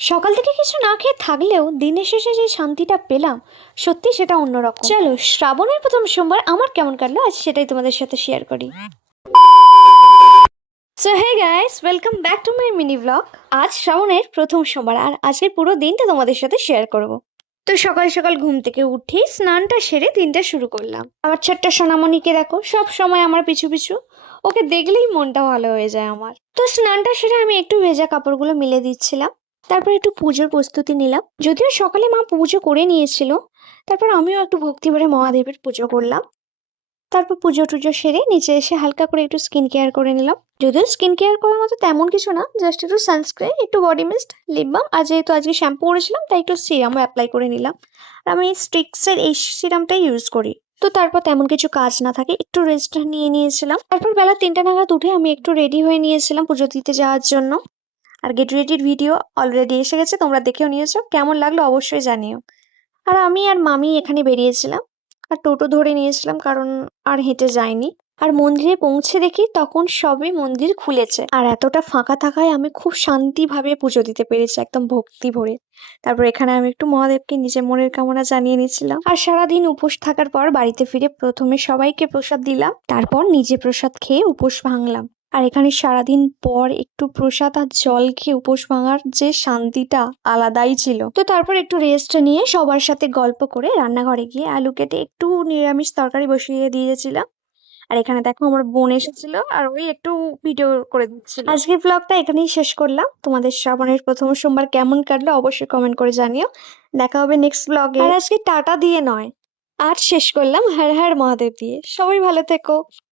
সকাল থেকে কিছু না খেয়ে থাকলেও দিনের শেষে যে শান্তিটা পেলাম, সত্যি সেটা অন্যরকম। চলো, শ্রাবণের প্রথম সোমবার আমার কেমন কাটলো আজ সেটাই তোমাদের সাথে শেয়ার করি। So hey guys, welcome back to my mini blog. আজ শ্রাবণের প্রথম সোমবার আর আজকের পুরো দিনটা তোমাদের সাথে শেয়ার করব। তো সকাল সকাল ঘুম থেকে উঠে স্নানটা সেরে দিনটা শুরু করলাম। আমার ছোট্ট সোনামণিকে দেখো, সব সময় আমার পিছু পিছু, ওকে দেখলেই মনটা ভালো হয়ে যায় আমার। তো স্নানটা সেরে আমি একটু ভেজা কাপড়গুলো মিলে দিচ্ছিলাম। তারপর একটু পুজোর প্রস্তুতি নিলাম, যদিও সকালে মা পুজো করে নিয়েছিল। তারপর আমিও একটু ভক্তি ভরে মহাদেবের পুজো করলাম। তারপর পুজো টুজো সেরে নিচে এসে হালকা করে একটু স্কিন কেয়ার করে নিলাম। যদিও স্কিন কেয়ার করার মতো তেমন কিছু না, জাস্ট একটু সানস্ক্রিন, একটু বডি মিস্ট, লিপ বাম, আর যেহেতু আজকে শ্যাম্পু করেছিলাম তাই একটু সিরামও অ্যাপ্লাই করে নিলাম। আর আমি স্ট্রিক্সের এই সিরামটাই ইউজ করি। তো তারপর তেমন কিছু কাজ না থাকে একটু রেস্ট নিয়ে নিয়েছিলাম। তারপর বেলা 3টা নাগাদ উঠে আমি একটু রেডি হয়ে নিয়েছিলাম পুজো দিতে যাওয়ার জন্য। আর গেট রেডির ভিডিও অলরেডি এসে গেছে, তোমরা দেখেও নিয়েছো, কেমন লাগলো অবশ্যই জানিও। আর আমি আর মামি এখানে বেরিয়েছিলাম, আর টোটো ধরে নিয়েছিলাম কারণ আর হেঁটে যাইনি। আর মন্দিরে পৌঁছে দেখি তখন সবে মন্দির খুলেছে, আর এতটা ফাঁকা থাকায় আমি খুব শান্তিভাবে পুজো দিতে পেরেছি একদম ভক্তি ভরে। তারপর এখানে আমি একটু মহাদেবকে নিজের মনের কামনা জানিয়ে নিয়েছিলাম। আর সারাদিন উপোস থাকার পর বাড়িতে ফিরে প্রথমে সবাইকে প্রসাদ দিলাম, তারপর নিজে প্রসাদ খেয়ে উপোস ভাঙলাম। আর এখানে সারাদিন পর একটু প্রসাদ আর জল খেয়ে উপোস ভাঙার যে শান্তিটা আলাদাই ছিল। তো তারপর একটু রেস্ট নিয়ে সবার সাথে গল্প করে রান্নাঘরে গিয়ে আলু কেটে একটু নিরামিষ তরকারি বসিয়ে দিয়েছিলাম। আর এখানে দেখো আমার বোন এসেছিল, আর ওই একটু ভিডিও করে দিচ্ছিল। আজকের ব্লগটা এখানেই শেষ করলাম। তোমাদের শ্রাবণের প্রথম সোমবার কেমন কাটলো অবশ্যই কমেন্ট করে জানিও। দেখা হবে নেক্সট ব্লগে। আর আজকে টাটা দিয়ে নয়, আজ শেষ করলাম হর হর মহাদেব দিয়ে। সবাই ভালো থেকো।